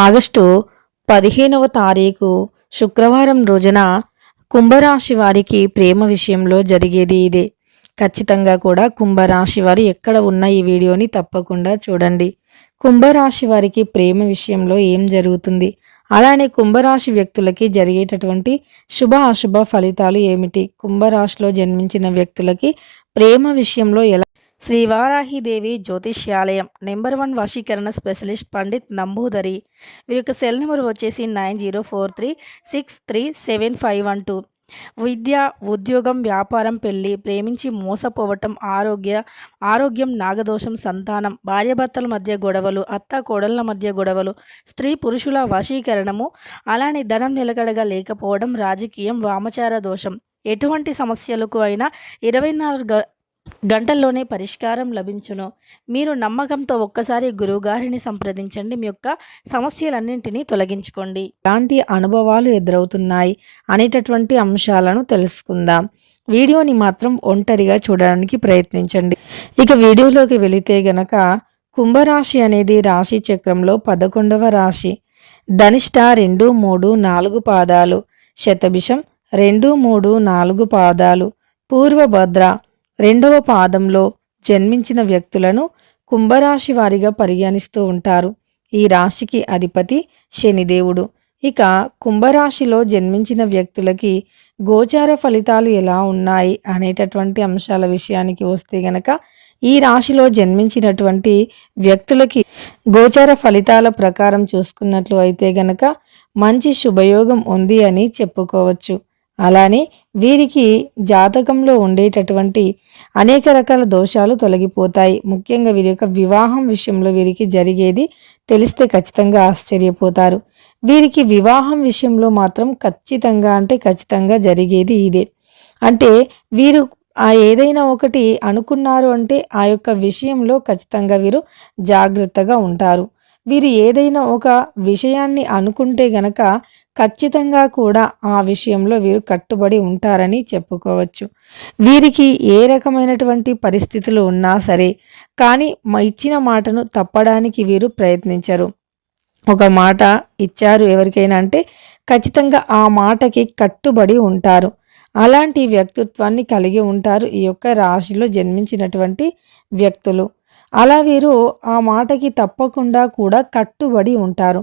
August 15వ తారీఖు శుక్రవారం రోజున కుంభరాశి వారికి ప్రేమ విషయంలో జరిగేది ఇదే. ఖచ్చితంగా కూడా కుంభరాశి వారు ఎక్కడ ఉన్న ఈ వీడియోని తప్పకుండా చూడండి. కుంభరాశి వారికి ప్రేమ విషయంలో ఏం జరుగుతుంది, అలానే కుంభరాశి వ్యక్తులకి జరిగేటటువంటి శుభ అశుభ ఫలితాలు ఏమిటి, కుంభరాశిలో జన్మించిన వ్యక్తులకి ప్రేమ విషయంలో ఎలా. శ్రీ వారాహిదేవి జ్యోతిష్యాలయం నెంబర్ 1 వశీకరణ స్పెషలిస్ట్ పండిత్ నంబూదరి. వీరి యొక్క సెల్ నెంబర్ వచ్చేసి 9043637512. విద్య, ఉద్యోగం, వ్యాపారం, పెళ్లి, ప్రేమించి మోసపోవటం, ఆరోగ్యం, నాగదోషం, సంతానం, భార్యాభర్తల మధ్య గొడవలు, అత్త కోడళ్ల మధ్య గొడవలు, స్త్రీ పురుషుల వశీకరణము, అలానే ధనం నిలకడగా లేకపోవడం, రాజకీయం, వామచార దోషం, ఎటువంటి సమస్యలకు అయినా 24 గంటల్లోనే పరిష్కారం లభించును. మీరు నమ్మకంతో ఒక్కసారి గురువుగారిని సంప్రదించండి. మీ యొక్క సమస్యలన్నింటినీ తొలగించుకోండి. ఎలాంటి అనుభవాలు ఎదురవుతున్నాయి అనేటటువంటి అంశాలను తెలుసుకుందాం. వీడియోని మాత్రం ఒంటరిగా చూడడానికి ప్రయత్నించండి. ఇక వీడియోలోకి వెళితే గనక కుంభరాశి అనేది రాశి చక్రంలో 11వ రాశి. ధనిష్ట 2, 3, 4 పాదాలు, శతభిషం 2, 3, 4 పాదాలు, పూర్వభద్ర 2వ పాదంలో జన్మించిన వ్యక్తులను కుంభరాశి వారిగా పరిగణిస్తూ ఉంటారు. ఈ రాశికి అధిపతి శనిదేవుడు. ఇక కుంభరాశిలో జన్మించిన వ్యక్తులకి గోచార ఫలితాలు ఎలా ఉన్నాయి అనేటటువంటి అంశాల విషయానికి వస్తే గనక ఈ రాశిలో జన్మించినటువంటి వ్యక్తులకి గోచార ఫలితాల ప్రకారం చూసుకున్నట్లు అయితే గనక మంచి శుభయోగం ఉంది అని చెప్పుకోవచ్చు. అలానే వీరికి జాతకంలో ఉండేటటువంటి అనేక రకాల దోషాలు తొలగిపోతాయి. ముఖ్యంగా వీరి యొక్క వివాహం విషయంలో వీరికి జరిగేది తెలిస్తే ఖచ్చితంగా ఆశ్చర్యపోతారు. వీరికి వివాహం విషయంలో మాత్రం ఖచ్చితంగా జరిగేది ఇదే. అంటే వీరు ఏదైనా ఒకటి అనుకున్నారు అంటే ఆ యొక్క విషయంలో ఖచ్చితంగా వీరు జాగ్రత్తగా ఉంటారు. వీరు ఏదైనా ఒక విషయాన్ని అనుకుంటే గనక ఖచ్చితంగా కూడా ఆ విషయంలో వీరు కట్టుబడి ఉంటారని చెప్పుకోవచ్చు. వీరికి ఏ రకమైనటువంటి పరిస్థితులు ఉన్నా సరే కానీ ఇచ్చిన మాటను తప్పడానికి వీరు ప్రయత్నించరు. ఒక మాట ఇచ్చారు ఎవరికైనా అంటే ఖచ్చితంగా ఆ మాటకి కట్టుబడి ఉంటారు. అలాంటి వ్యక్తిత్వాన్ని కలిగి ఉంటారు ఈ యొక్క రాశిలో జన్మించినటువంటి వ్యక్తులు. అలా వీరు ఆ మాటకి తప్పకుండా కూడా కట్టుబడి ఉంటారు.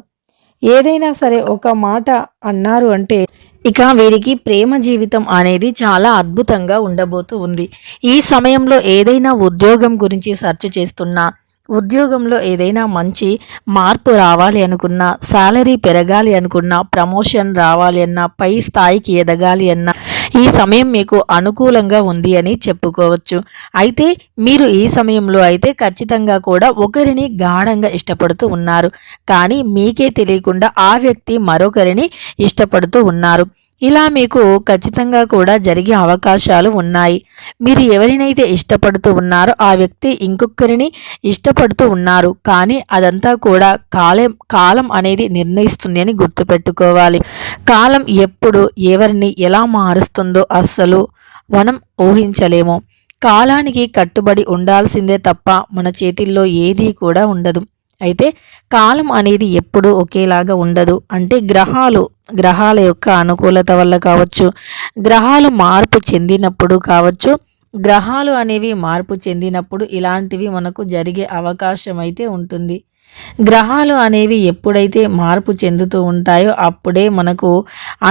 ఏదైనా సరే ఒక మాట అన్నారు అంటే ఇక వీరికి ప్రేమ జీవితం అనేది చాలా అద్భుతంగా ఉండబోతూ ఉంది. ఈ సమయంలో ఏదైనా ఉద్యోగం గురించి సెర్చ్ చేస్తున్నా, ఉద్యోగంలో ఏదైనా మంచి మార్పు రావాలి అనుకున్నా, శాలరీ పెరగాలి అనుకున్నా, ప్రమోషన్ రావాలి అన్నా, పై స్థాయికి ఎదగాలి అన్నా ఈ సమయం మీకు అనుకూలంగా ఉంది అని చెప్పుకోవచ్చు. అయితే మీరు ఈ సమయంలో అయితే ఖచ్చితంగా కూడా ఒకరిని గాఢంగా ఇష్టపడుతూ ఉన్నారు. కానీ మీకే తెలియకుండా ఆ వ్యక్తి మరొకరిని ఇష్టపడుతూ ఉన్నారు. ఇలా మీకు ఖచ్చితంగా కూడా జరిగే అవకాశాలు ఉన్నాయి. మీరు ఎవరినైతే ఇష్టపడుతూ ఉన్నారో ఆ వ్యక్తి ఇంకొకరిని ఇష్టపడుతూ ఉన్నారు. కానీ అదంతా కూడా కాలం అనేది నిర్ణయిస్తుంది అని గుర్తుపెట్టుకోవాలి. కాలం ఎప్పుడు ఎవరిని ఎలా మారుస్తుందో అస్సలు మనం ఊహించలేము. కాలానికి కట్టుబడి ఉండాల్సిందే తప్ప మన చేతిల్లో ఏదీ కూడా ఉండదు. అయితే కాలం అనేది ఎప్పుడూ ఒకేలాగా ఉండదు. అంటే గ్రహాల యొక్క అనుకూలత వల్ల కావచ్చు, గ్రహాలు మార్పు చెందినప్పుడు కావచ్చు, గ్రహాలు అనేవి మార్పు చెందినప్పుడు ఇలాంటివి మనకు జరిగే అవకాశం అయితే ఉంటుంది. గ్రహాలు అనేవి ఎప్పుడైతే మార్పు చెందుతూ ఉంటాయో అప్పుడే మనకు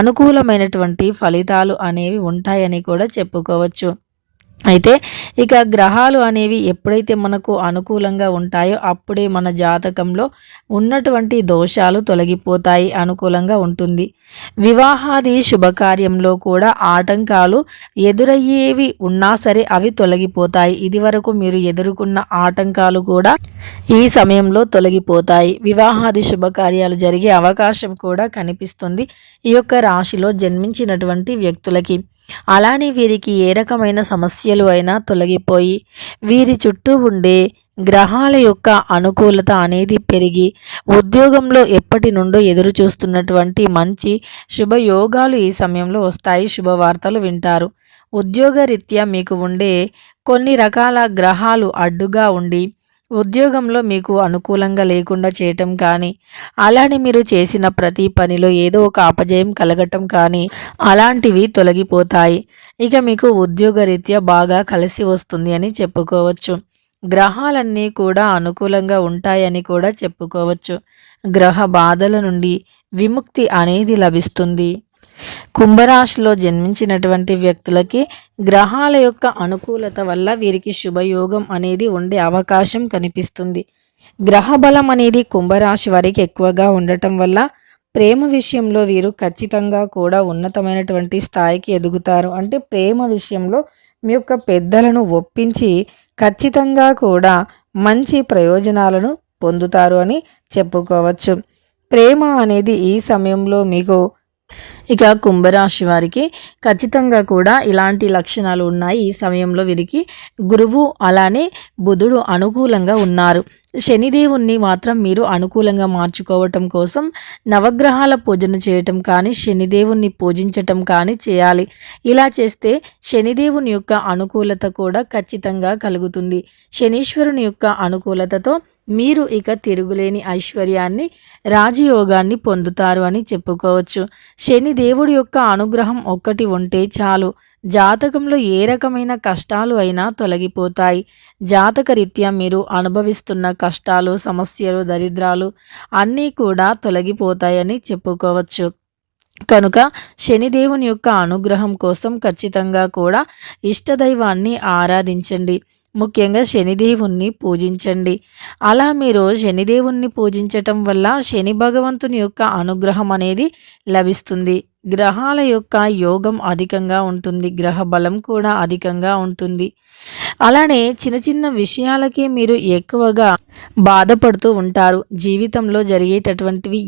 అనుకూలమైనటువంటి ఫలితాలు అనేవి ఉంటాయని కూడా చెప్పుకోవచ్చు. అయితే ఇక గ్రహాలు అనేవి ఎప్పుడైతే మనకు అనుకూలంగా ఉంటాయో అప్పుడే మన జాతకంలో ఉన్నటువంటి దోషాలు తొలగిపోతాయి, అనుకూలంగా ఉంటుంది. వివాహాది శుభకార్యంలో కూడా ఆటంకాలు ఎదురయ్యేవి ఉన్నా సరే అవి తొలగిపోతాయి. ఇదివరకు మీరు ఎదుర్కొన్న ఆటంకాలు కూడా ఈ సమయంలో తొలగిపోతాయి. వివాహాది శుభకార్యాలు జరిగే అవకాశం కూడా కనిపిస్తుంది ఈ యొక్క రాశిలో జన్మించినటువంటి వ్యక్తులకి. అలానే వీరికి ఏ రకమైన సమస్యలు అయినా తొలగిపోయి వీరి చుట్టూ ఉండే గ్రహాల యొక్క అనుకూలత అనేది పెరిగి ఉద్యోగంలో ఎప్పటి నుండో ఎదురు చూస్తున్నటువంటి మంచి శుభయోగాలు ఈ సమయంలో వస్తాయి. శుభవార్తలు వింటారు. ఉద్యోగరీత్యా మీకు ఉండే కొన్ని రకాల గ్రహాలు అడ్డుగా ఉండి ఉద్యోగంలో మీకు అనుకూలంగా లేకుండా చేయటం కానీ, అలానే మీరు చేసిన ప్రతి పనిలో ఏదో ఒక అపజయం కలగటం కానీ, అలాంటివి తొలగిపోతాయి. ఇక మీకు ఉద్యోగరీత్యా బాగా కలిసి వస్తుంది అని చెప్పుకోవచ్చు. గ్రహాలన్నీ కూడా అనుకూలంగా ఉంటాయని కూడా చెప్పుకోవచ్చు. గ్రహ బాధల నుండి విముక్తి అనేది లభిస్తుంది. కుంభరాశిలో జన్మించినటువంటి వ్యక్తులకి గ్రహాల యొక్క అనుకూలత వల్ల వీరికి శుభయోగం అనేది ఉండే అవకాశం కనిపిస్తుంది. గ్రహ బలం అనేది కుంభరాశి వారికి ఎక్కువగా ఉండటం వల్ల ప్రేమ విషయంలో వీరు ఖచ్చితంగా కూడా ఉన్నతమైనటువంటి స్థాయికి ఎదుగుతారు. అంటే ప్రేమ విషయంలో మీ యొక్క పెద్దలను ఒప్పించి ఖచ్చితంగా కూడా మంచి ప్రయోజనాలను పొందుతారు అని చెప్పుకోవచ్చు. ప్రేమ అనేది ఈ సమయంలో మీకు ఇక కుంభరాశి వారికి ఖచ్చితంగా కూడా ఇలాంటి లక్షణాలు ఉన్నాయి. ఈ సమయంలో వీరికి గురువు అలానే బుధుడు అనుకూలంగా ఉన్నారు. శనిదేవుణ్ణి మాత్రం మీరు అనుకూలంగా మార్చుకోవటం కోసం నవగ్రహాల పూజన చేయటం కానీ, శనిదేవుణ్ణి పూజించటం కానీ చేయాలి. ఇలా చేస్తే శనిదేవుని యొక్క అనుకూలత కూడా ఖచ్చితంగా కలుగుతుంది. శనీశ్వరుని యొక్క అనుకూలతతో మీరు ఇక తిరుగులేని ఐశ్వర్యాన్ని, రాజయోగాన్ని పొందుతారు అని చెప్పుకోవచ్చు. శని దేవుడి యొక్క అనుగ్రహం ఒక్కటి ఉంటే చాలు, జాతకంలో ఏ రకమైన కష్టాలు అయినా తొలగిపోతాయి. జాతకరీత్యా మీరు అనుభవిస్తున్న కష్టాలు, సమస్యలు, దరిద్రాలు అన్నీ కూడా తొలగిపోతాయని చెప్పుకోవచ్చు. కనుక శనిదేవుని యొక్క అనుగ్రహం కోసం ఖచ్చితంగా కూడా ఇష్టదైవాన్ని ఆరాధించండి. ముఖ్యంగా శనిదేవుణ్ణి పూజించండి. అలా మీరు శనిదేవుణ్ణి పూజించటం వల్ల శని భగవంతుని యొక్క అనుగ్రహం అనేది లభిస్తుంది. గ్రహాల యొక్క యోగం అధికంగా ఉంటుంది. గ్రహ బలం కూడా అధికంగా ఉంటుంది. అలానే చిన్న చిన్న విషయాలకే మీరు ఎక్కువగా బాధపడుతూ ఉంటారు. జీవితంలో జరిగేటటువంటివి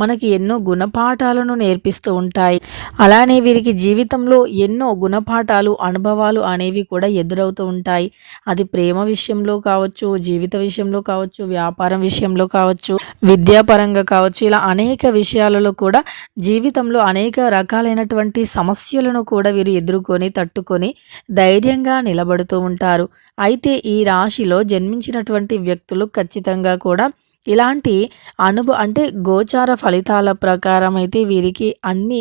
మనకి ఎన్నో గుణపాఠాలను నేర్పిస్తూ ఉంటాయి. అలానే వీరికి జీవితంలో ఎన్నో గుణపాఠాలు, అనుభవాలు అనేవి కూడా ఎదురవుతూ ఉంటాయి. అది ప్రేమ విషయంలో కావచ్చు, జీవిత విషయంలో కావచ్చు, వ్యాపారం విషయంలో కావచ్చు, విద్యాపరంగా కావచ్చు, ఇలా అనేక విషయాలలో కూడా జీవితంలో అనేక రకాలైనటువంటి సమస్యలను కూడా వీరు ఎదుర్కొని, తట్టుకొని ధైర్యంగా నిలబడుతూ ఉంటారు. అయితే ఈ రాశిలో జన్మించినటువంటి వ్యక్తులు ఖచ్చితంగా కూడా ఇలాంటి అంటే గోచార ఫలితాల ప్రకారం అయితే వీరికి అన్ని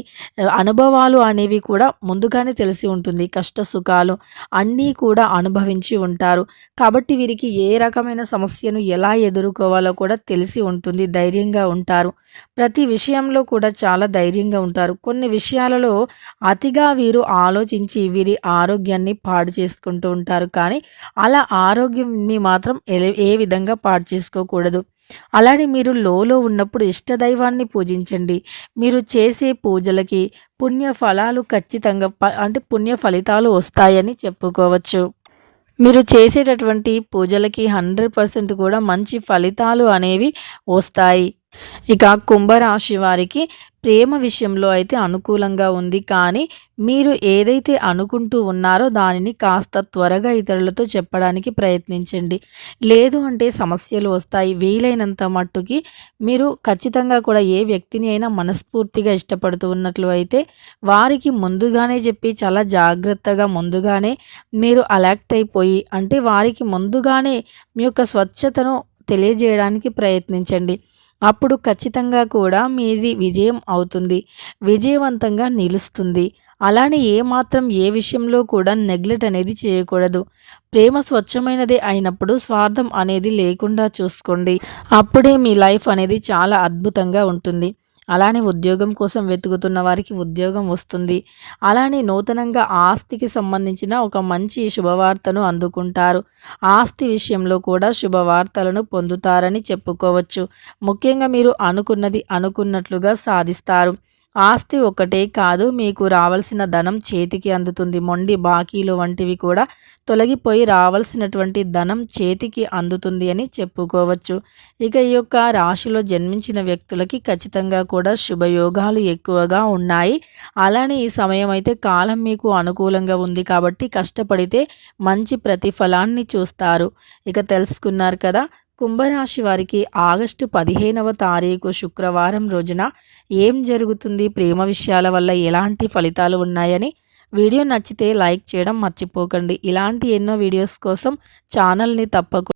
అనుభవాలు అనేవి కూడా ముందుగానే తెలిసి ఉంటుంది. కష్ట సుఖాలు అన్నీ కూడా అనుభవించి ఉంటారు. కాబట్టి వీరికి ఏ రకమైన సమస్యను ఎలా ఎదుర్కోవాలో కూడా తెలిసి ఉంటుంది. ధైర్యంగా ఉంటారు. ప్రతి విషయంలో కూడా చాలా ధైర్యంగా ఉంటారు. కొన్ని విషయాలలో అతిగా వీరు ఆలోచించి వీరి ఆరోగ్యాన్ని పాడు చేసుకుంటూ ఉంటారు. కానీ అలా ఆరోగ్యాన్ని మాత్రం ఏ విధంగా పాడు చేసుకోకూడదు. అలానే మీరు లోలో ఉన్నప్పుడు ఇష్టదైవాన్ని పూజించండి. మీరు చేసే పూజలకి పుణ్య ఫలాలు ఖచ్చితంగా అంటే పుణ్య ఫలితాలు వస్తాయని చెప్పుకోవచ్చు. మీరు చేసేటటువంటి పూజలకి 100% కూడా మంచి ఫలితాలు అనేవి వస్తాయి. ఇక కుంభరాశి వారికి ప్రేమ విషయంలో అయితే అనుకూలంగా ఉంది. కానీ మీరు ఏదైతే అనుకుంటూ ఉన్నారో దానిని కాస్త త్వరగా ఇతరులతో చెప్పడానికి ప్రయత్నించండి. లేదు అంటే సమస్యలు వస్తాయి. వీలైనంత మట్టుకి మీరు ఖచ్చితంగా కూడా ఏ వ్యక్తిని అయినా మనస్ఫూర్తిగా ఇష్టపడుతూ ఉన్నట్లు అయితే వారికి ముందుగానే చెప్పి చాలా జాగ్రత్తగా ముందుగానే మీరు అలర్ట్ అయిపోయి అంటే వారికి ముందుగానే మీ యొక్క స్వచ్ఛతను తెలియజేయడానికి ప్రయత్నించండి. అప్పుడు ఖచ్చితంగా కూడా మీది విజయం అవుతుంది. విజయవంతంగా నిలుస్తుంది. అలానే ఏమాత్రం ఏ విషయంలో కూడా నెగ్లెక్ట్ అనేది చేయకూడదు. ప్రేమ స్వచ్ఛమైనదే అయినప్పుడు స్వార్థం అనేది లేకుండా చూసుకోండి. అప్పుడే మీ లైఫ్ అనేది చాలా అద్భుతంగా ఉంటుంది. అలానే ఉద్యోగం కోసం వెతుకుతున్న వారికి ఉద్యోగం వస్తుంది. అలానే నూతనంగా ఆస్తికి సంబంధించిన ఒక మంచి శుభవార్తను అందుకుంటారు. ఆస్తి విషయంలో కూడా శుభవార్తలను పొందుతారని చెప్పుకోవచ్చు. ముఖ్యంగా మీరు అనుకున్నది అనుకున్నట్లుగా సాధిస్తారు. ఆస్తి ఒక్కటే కాదు, మీకు రావాల్సిన ధనం చేతికి అందుతుంది. మొండి బాకీలు వంటివి కూడా తొలగిపోయి రావాల్సినటువంటి ధనం చేతికి అందుతుంది అని చెప్పుకోవచ్చు. ఇక ఈ యొక్క రాశిలో జన్మించిన వ్యక్తులకి ఖచ్చితంగా కూడా శుభయోగాలు ఎక్కువగా ఉన్నాయి. అలానే ఈ సమయం అయితే కాలం మీకు అనుకూలంగా ఉంది కాబట్టి కష్టపడితే మంచి ప్రతిఫలాన్ని చూస్తారు. ఇక తెలుసుకున్నారు కదా, కుంభరాశి వారికి ఆగస్టు 15వ తారీఖు శుక్రవారం రోజున ఏం జరుగుతుంది, ప్రేమ విషయాల వల్ల ఎలాంటి ఫలితాలు ఉన్నాయని. వీడియో నచ్చితే లైక్ చేయడం మర్చిపోకండి. ఇలాంటి ఎన్నో వీడియోస్ కోసం ఛానల్ని తప్పకుండా